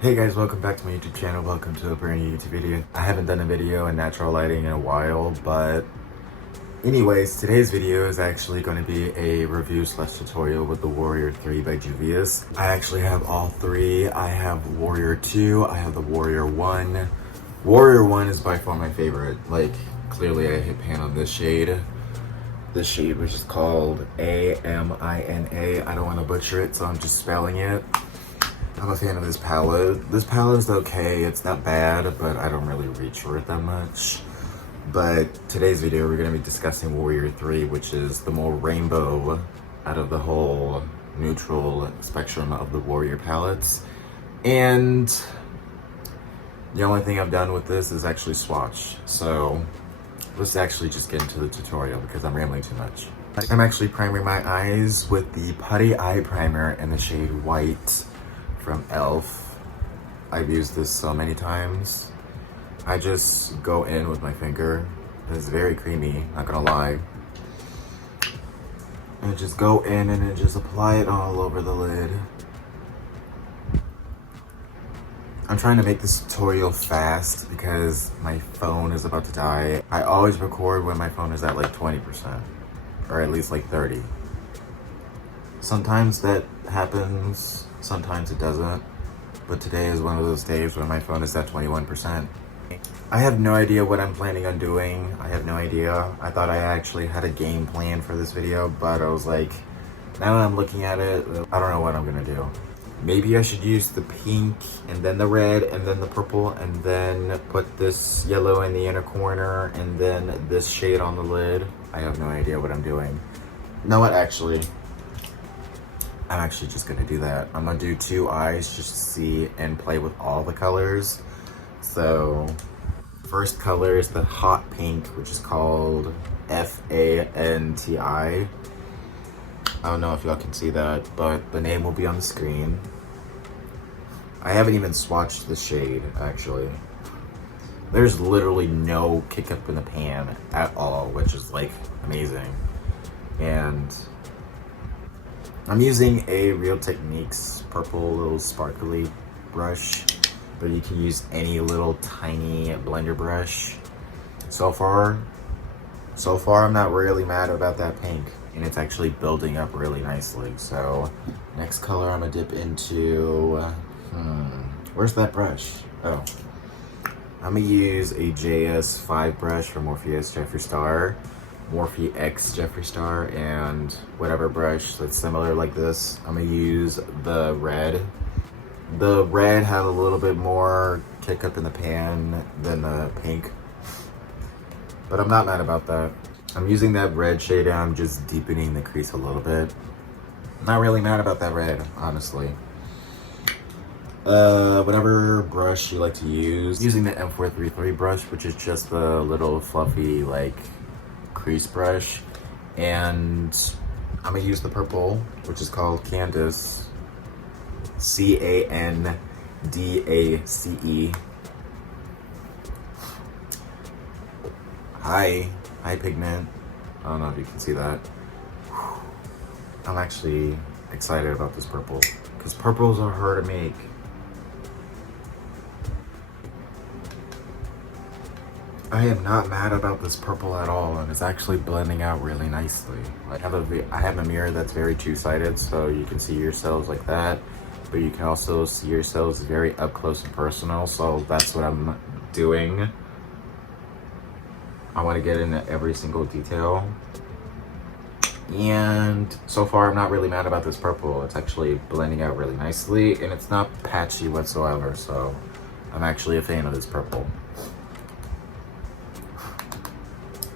Hey guys, welcome back to my YouTube channel. Welcome to a brand new YouTube video. I haven't done a video in natural lighting in a while, but anyways, today's video is actually going to be a review slash tutorial with the Warrior 3 by Juvias. I actually have all three. I have Warrior 2, I have the Warrior 1. Warrior 1 is by far my favorite. Like, clearly I hit pan on this shade. This shade, which is called A-M-I-N-A. I don't want to butcher it, so I'm just spelling it. I'm a fan of this palette. This palette is okay, it's not bad, but I don't really reach for it that much. But today's video, we're gonna be discussing Warrior 3, which is the more rainbow out of the whole neutral spectrum of the Warrior palettes. And the only thing I've done with this is actually swatch. So let's actually just get into the tutorial because I'm rambling too much. I'm actually priming my eyes with the Putty Eye Primer in the shade White from e.l.f. I've used this so many times. I just go in with my finger. It's very creamy, not gonna lie. And just go in and then just apply it all over the lid. I'm trying to make this tutorial fast because my phone is about to die. I always record when my phone is at like 20%, or at least like 30. Sometimes that happens, sometimes it doesn't, but today is one of those days when my phone is at 21%. I have no idea what I'm planning on doing. I have no idea. I thought I actually had a game plan for this video, but I was like, now that I'm looking at it, I don't know what I'm gonna do. Maybe I should use the pink and then the red and then the purple and then put this yellow in the inner corner and then this shade on the lid. I have no idea what I'm doing. You know what, actually? I'm actually just gonna do that. I'm gonna do two eyes just to see and play with all the colors. So, first color is the hot pink, which is called F-A-N-T-I. I don't know if y'all can see that, but the name will be on the screen. I haven't even swatched the shade, actually. There's literally no kick up in the pan at all, which is like amazing. And I'm using a Real Techniques purple little sparkly brush, but you can use any little tiny blender brush. So far I'm not really mad about that pink, and it's actually building up really nicely. So next color I'm gonna dip into, where's that brush? Oh, I'm gonna use a JS5 brush from Morphe X Jeffree Star, and whatever brush that's similar like this. I'm gonna use the red. The red had a little bit more kick up in the pan than the pink, but I'm not mad about that. I'm using that red shade and I'm just deepening the crease a little bit. Not really mad about that red, honestly. Whatever brush you like to use. Using the M433 brush, which is just the little fluffy like crease brush, and I'm gonna use the purple, which is called Candace, C-A-N-D-A-C-E. Hi pigment. I don't know if you can see that. I'm actually excited about this purple because purples are hard to make. I am not mad about this purple at all, and it's actually blending out really nicely. I have a mirror that's very two-sided, so you can see yourselves like that, but you can also see yourselves very up close and personal, so that's what I'm doing. I want to get into every single detail. And so far, I'm not really mad about this purple. It's actually blending out really nicely, and it's not patchy whatsoever, so I'm actually a fan of this purple.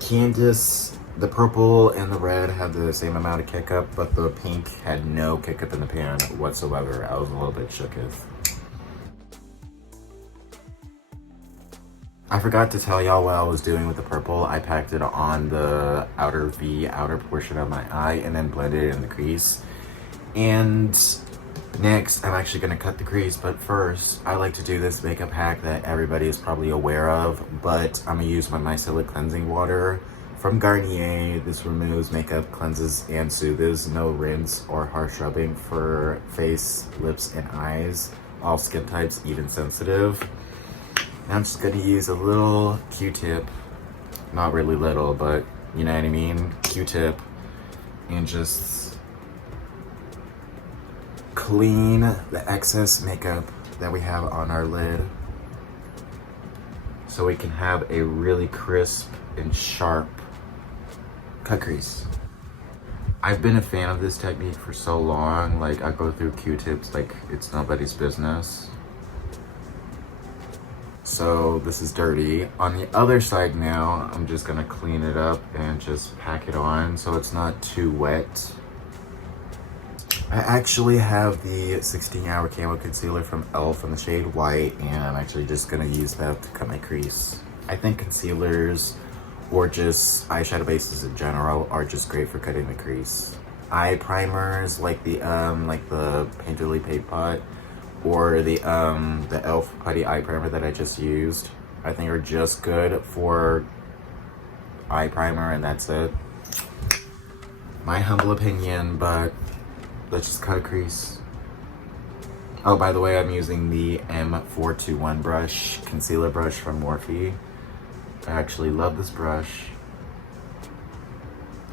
Candace, the purple and the red had the same amount of kick up, but the pink had no kick up in the pan whatsoever. I was a little bit shooketh. I forgot to tell y'all what I was doing with the purple. I packed it on the outer portion of my eye and then blended it in the crease. And next, I'm actually gonna cut the crease, but first, I like to do this makeup hack that everybody is probably aware of, but I'm gonna use my micellar cleansing water from Garnier. This removes makeup, cleanses, and soothes. No rinse or harsh rubbing for face, lips, and eyes. all skin types, even sensitive. And I'm just gonna use a little Q-tip, not really little, but you know what I mean, Q-tip, and just clean the excess makeup that we have on our lid so we can have a really crisp and sharp cut crease. I've been a fan of this technique for so long, like I go through Q-tips like it's nobody's business. So this is dirty. On the other side now, I'm just gonna clean it up and just pack it on so it's not too wet. I actually have the 16-hour camo concealer from e.l.f. in the shade white, and I'm actually just gonna use that to cut my crease. I think concealers or just eyeshadow bases in general are just great for cutting the crease. Eye primers like the Painterly Paint Pot or the e.l.f. putty eye primer that I just used, I think are just good for eye primer, and that's it. My humble opinion, but let's just cut a crease. Oh, by the way, I'm using the M421 brush, concealer brush from Morphe. I actually love this brush.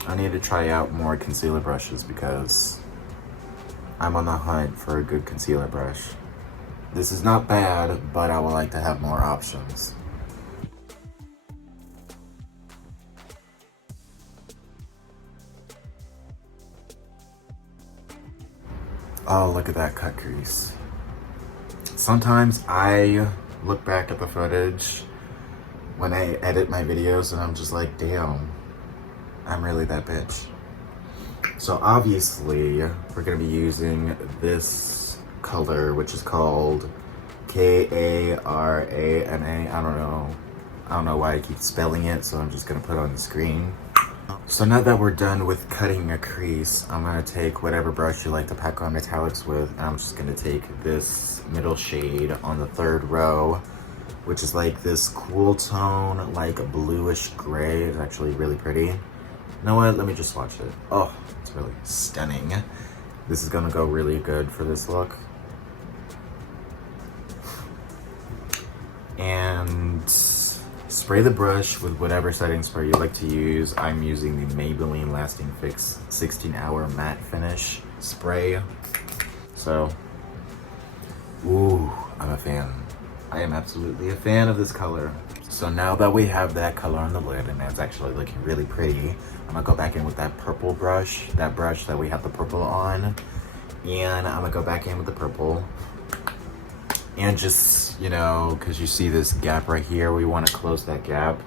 I need to try out more concealer brushes because I'm on the hunt for a good concealer brush. This is not bad, but I would like to have more options. Oh, look at that cut crease. Sometimes I look back at the footage when I edit my videos and I'm just like, damn, I'm really that bitch. So obviously, we're gonna be using this color, which is called Karana. I don't know why I keep spelling it, so I'm just gonna put it on the screen. So now that we're done with cutting a crease, I'm gonna take whatever brush you like to pack on metallics with, and I'm just gonna take this middle shade on the third row, which is like this cool tone, like a bluish gray. It's actually really pretty. You know what, let me just swatch it. Oh, it's really stunning. This is gonna go really good for this look. And spray the brush with whatever setting spray you like to use. I'm using the Maybelline Lasting Fix 16-hour matte finish spray. So, ooh, I'm a fan. I am absolutely a fan of this color. So now that we have that color on the lid and it's actually looking really pretty, I'm gonna go back in with that purple brush, that brush that we have the purple on, and I'm gonna go back in with the purple. And just, you know, because you see this gap right here, we want to close that gap.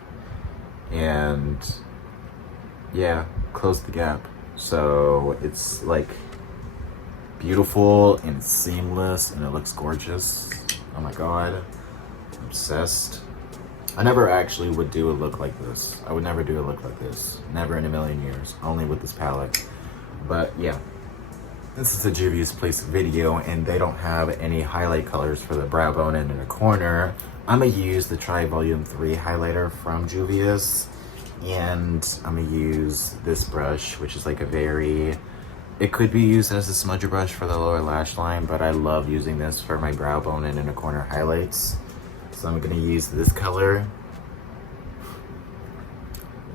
And yeah, close the gap. So it's like beautiful and seamless and it looks gorgeous. Oh my God, I'm obsessed. I never actually would do a look like this. I would never do a look like this. Never in a million years, only with this palette. But yeah. This is a Juvias Place video and they don't have any highlight colors for the brow bone and in the corner. I'm gonna use the Tri Volume 3 highlighter from Juvias, and I'm gonna use this brush, which is like a very, it could be used as a smudger brush for the lower lash line, but I love using this for my brow bone and inner corner highlights. So I'm gonna use this color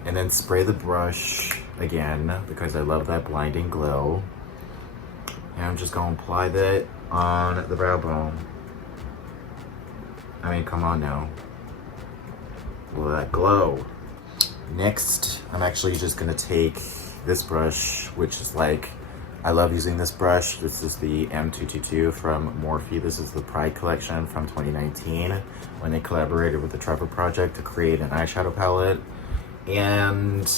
and then spray the brush again because I love that blinding glow. And I'm just gonna apply that on the brow bone. I mean, come on now. Look at that glow. Next, I'm actually just gonna take this brush, which is like, I love using this brush. This is the M222 from Morphe. This is the Pride collection from 2019 when they collaborated with the Trevor Project to create an eyeshadow palette. And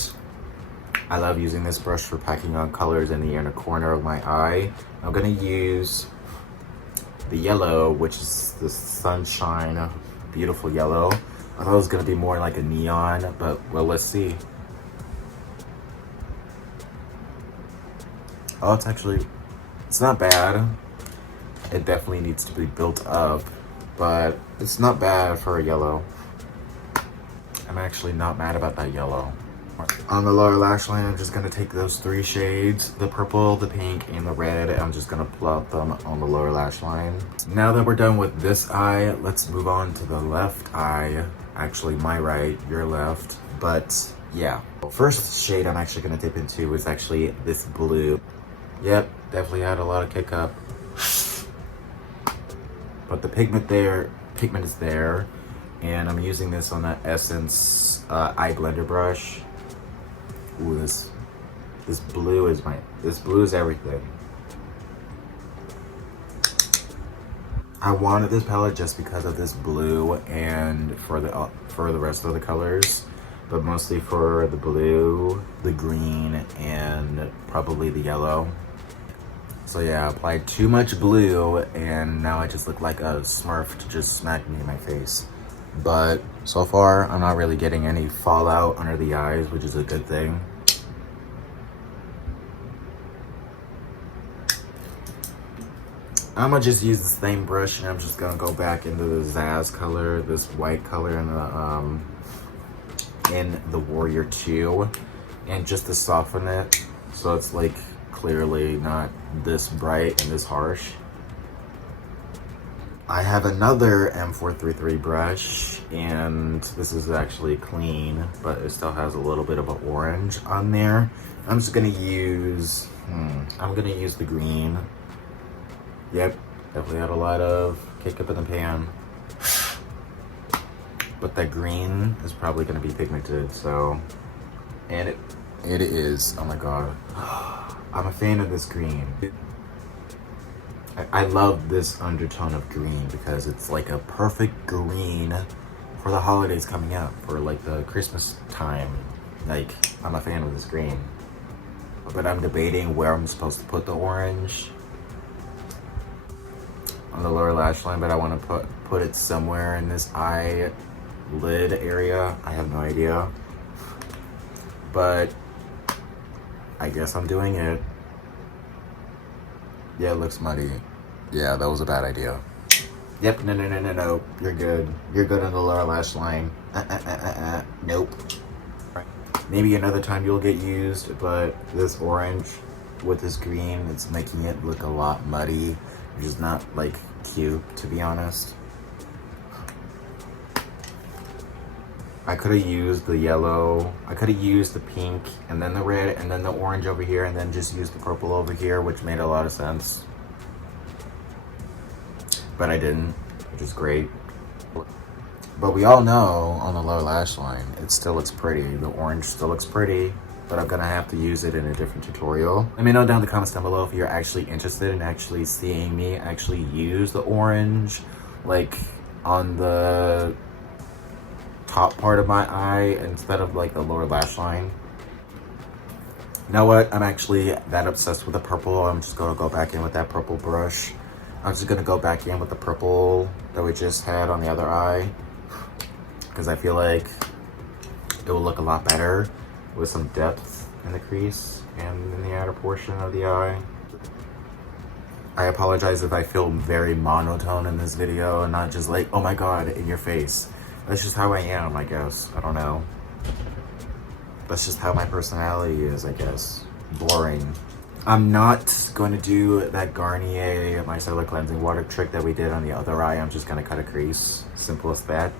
I love using this brush for packing on colors in the inner corner of my eye. I'm gonna use the yellow, which is the Sunshine Beautiful Yellow. I thought it was gonna be more like a neon, but well, let's see. Oh, it's not bad. It definitely needs to be built up, but it's not bad for a yellow. I'm actually not mad about that yellow. On the lower lash line, I'm just gonna take those three shades, the purple, the pink, and the red. I'm just gonna plot them on the lower lash line. Now that we're done with this eye, let's move on to the left eye. Actually, my right, your left, but yeah. First shade I'm actually gonna dip into is actually this blue. Yep, definitely had a lot of kick up. But the pigment is there. And I'm using this on the Essence eye blender brush. Ooh, this blue is everything. I wanted this palette just because of this blue and for the rest of the colors, but mostly for the blue, the green, and probably the yellow. So yeah, I applied too much blue and now I just look like a Smurf to just smack me in my face. But so far, I'm not really getting any fallout under the eyes, which is a good thing. I'm gonna just use the same brush and I'm just gonna go back into the Zazz color, this white color in the Warrior 2, and just to soften it so it's like clearly not this bright and this harsh. I have another M433 brush, and this is actually clean, but it still has a little bit of an orange on there. I'm just gonna use, I'm gonna use the green. Yep, definitely had a lot of kick up in the pan. But that green is probably gonna be pigmented, so, and it is, oh my God. I'm a fan of this green. I love this undertone of green because it's like a perfect green for the holidays coming up, for like the Christmas time. Like, I'm a fan of this green. But I'm debating where I'm supposed to put the orange on the lower lash line, but I want to put it somewhere in this eye lid area. I have no idea. But I guess I'm doing it. Yeah, it looks muddy. Yeah, that was a bad idea. Yep, no. You're good. You're good on the lower lash line. Nope. Maybe another time you'll get used, but this orange with this green, it's making it look a lot muddy, which is not, like, cute, to be honest. I could have used the yellow, I could have used the pink, and then the red, and then the orange over here, and then just used the purple over here, which made a lot of sense. But I didn't, which is great. But we all know on the lower lash line, it still looks pretty. The orange still looks pretty, but I'm gonna have to use it in a different tutorial. Let me know down in the comments down below if you're actually interested in actually seeing me actually use the orange, like on the top part of my eye instead of like the lower lash line. You know what? I'm actually that obsessed with the purple. I'm just gonna go back in with that purple brush. I'm just gonna go back in with the purple that we just had on the other eye, because I feel like it will look a lot better with some depth in the crease and in the outer portion of the eye. I apologize if I feel very monotone in this video and not just like, oh my God, in your face. That's just how I am, I guess. I don't know. That's just how my personality is, I guess. Boring. I'm not going to do that Garnier micellar cleansing water trick that we did on the other eye. I'm just going to cut a crease. Simple as that.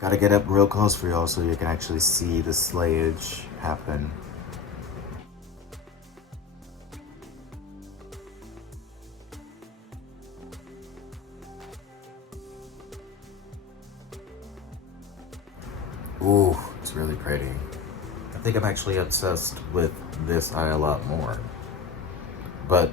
Gotta get up real close for y'all so you can actually see the slayage happen. Ooh, it's really pretty. I think I'm actually obsessed with this eye a lot more. But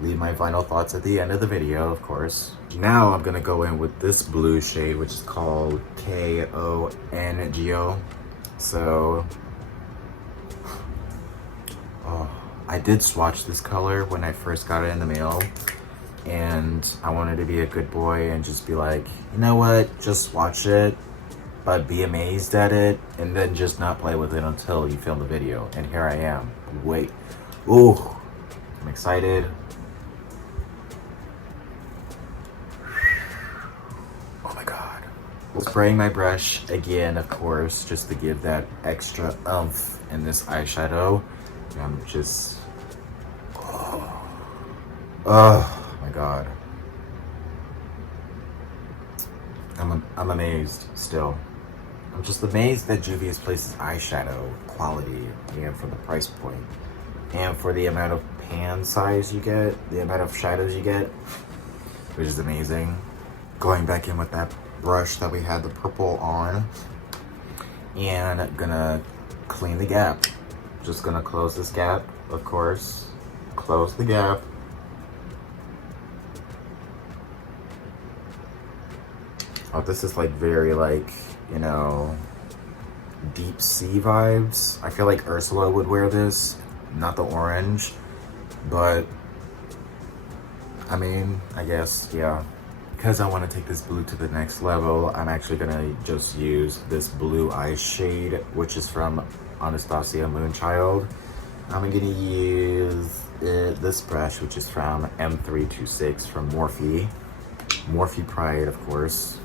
leave my final thoughts at the end of the video, of course. Now I'm gonna go in with this blue shade, which is called Kongo. So, oh, I did swatch this color when I first got it in the mail, and I wanted to be a good boy and just be like, you know what, just swatch it, but be amazed at it, and then just not play with it until you film the video. And here I am. Wait. Ooh. I'm excited. Oh my God. Spraying my brush again, of course, just to give that extra oomph in this eyeshadow. And I'm just, oh my god. I'm amazed still. I'm just amazed at Juvias Place's eyeshadow quality, and for the price point, and for the amount of pan size you get, the amount of shadows you get, which is amazing. Going back in with that brush that we had the purple on, and gonna clean the gap. Just gonna close this gap, of course. Close the gap. Oh, this is like very like, you know, deep sea vibes. I feel like Ursula would wear this, not the orange, but I mean, I guess, yeah. Because I want to take this blue to the next level, I'm actually gonna just use this blue eye shade, which is from Anastasia Moonchild. I'm gonna use this brush, which is from M326 from Morphe Pride, of course.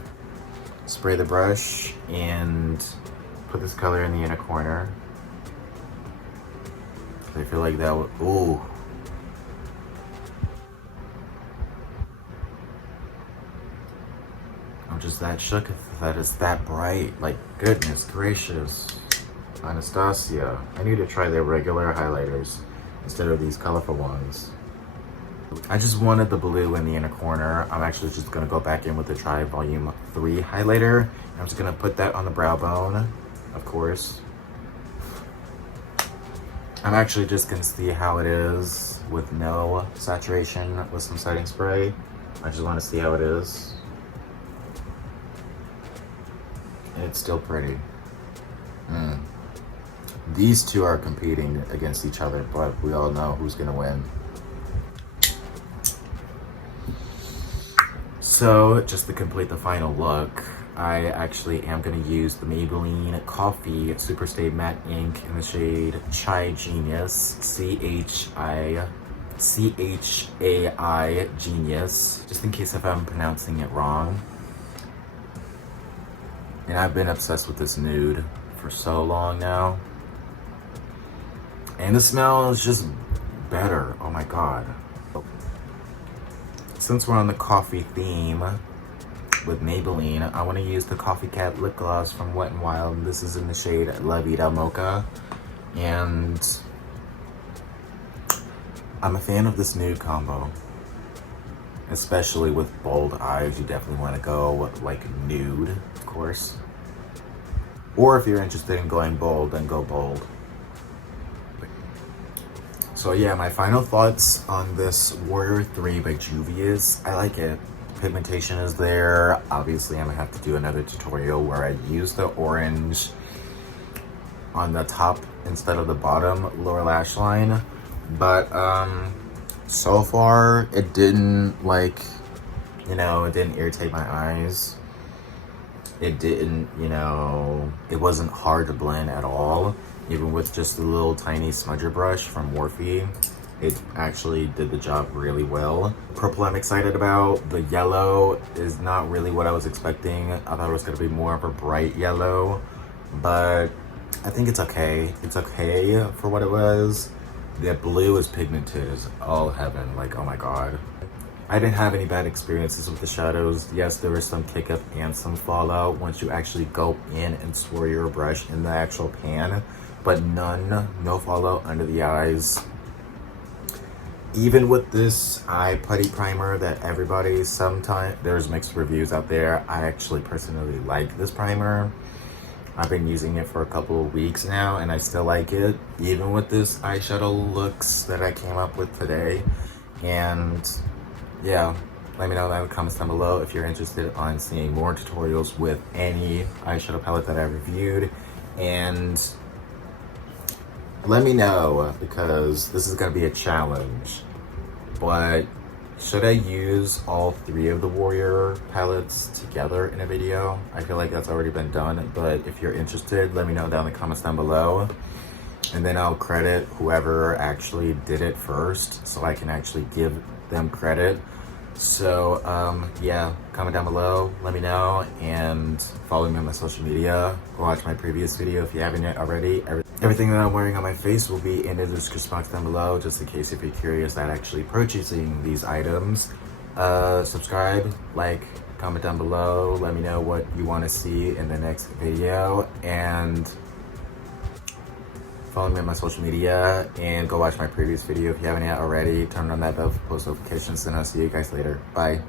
Spray the brush and put this color in the inner corner. I feel like that would, ooh. I'm just that shook that it's that bright. Like, goodness gracious. Anastasia, I need to try their regular highlighters instead of these colorful ones. I just wanted the blue in the inner corner. I'm actually just gonna go back in with the Try Volume 3 highlighter. I'm just gonna put that on the brow bone, of course. I'm actually just gonna see how it is with no saturation with some setting spray. I just wanna see how it is. And it's still pretty. These two are competing against each other, but we all know who's gonna win. So, just to complete the final look, I actually am going to use the Maybelline Coffee Superstay Matte Ink in the shade Chai Genius, C-H-A-I Genius, just in case if I'm pronouncing it wrong. And I've been obsessed with this nude for so long now. And the smell is just better, oh my god. Since we're on the coffee theme with Maybelline, I want to use the Coffee Cat lip gloss from Wet n Wild. This is in the shade La Vida Mocha, and I'm a fan of this nude combo, especially with bold eyes. You definitely want to go like nude, of course, or if you're interested in going bold, then go bold. So yeah, my final thoughts on this Warrior 3 by Juvias. I like it. Pigmentation is there. Obviously, I'm gonna have to do another tutorial where I use the orange on the top instead of the bottom lower lash line. But so far, it didn't like, you know, it didn't irritate my eyes. It didn't, you know, it wasn't hard to blend at all. Even with just a little tiny smudger brush from Morphe, it actually did the job really well. Purple I'm excited about. The yellow is not really what I was expecting. I thought it was gonna be more of a bright yellow, but I think it's okay. It's okay for what it was. The blue is pigmented as all heaven, like oh my god. I didn't have any bad experiences with the shadows. Yes, there was some kick up and some fallout once you actually go in and swirl your brush in the actual pan, but no fallout under the eyes. Even with this eye putty primer that everybody sometimes, there's mixed reviews out there. I actually personally like this primer. I've been using it for a couple of weeks now and I still like it, even with this eyeshadow looks that I came up with today. And yeah, let me know in the comments down below if you're interested on seeing more tutorials with any eyeshadow palette that I reviewed. And let me know, because this is going to be a challenge. But should I use all three of the Warrior palettes together in a video? I feel like that's already been done, but if you're interested, let me know down in the comments down below. And then I'll credit whoever actually did it first, so I can actually give them credit. So yeah, comment down below, let me know, and follow me on my social media. Go watch my previous video if you haven't yet already. Everything that I'm wearing on my face will be in the description box down below, just in case if you're curious about actually purchasing these items. Subscribe, like, comment down below, let me know what you want to see in the next video, and follow me on my social media, and go watch my previous video if you haven't yet already. Turn on that bell for post notifications, and I'll see you guys later. Bye.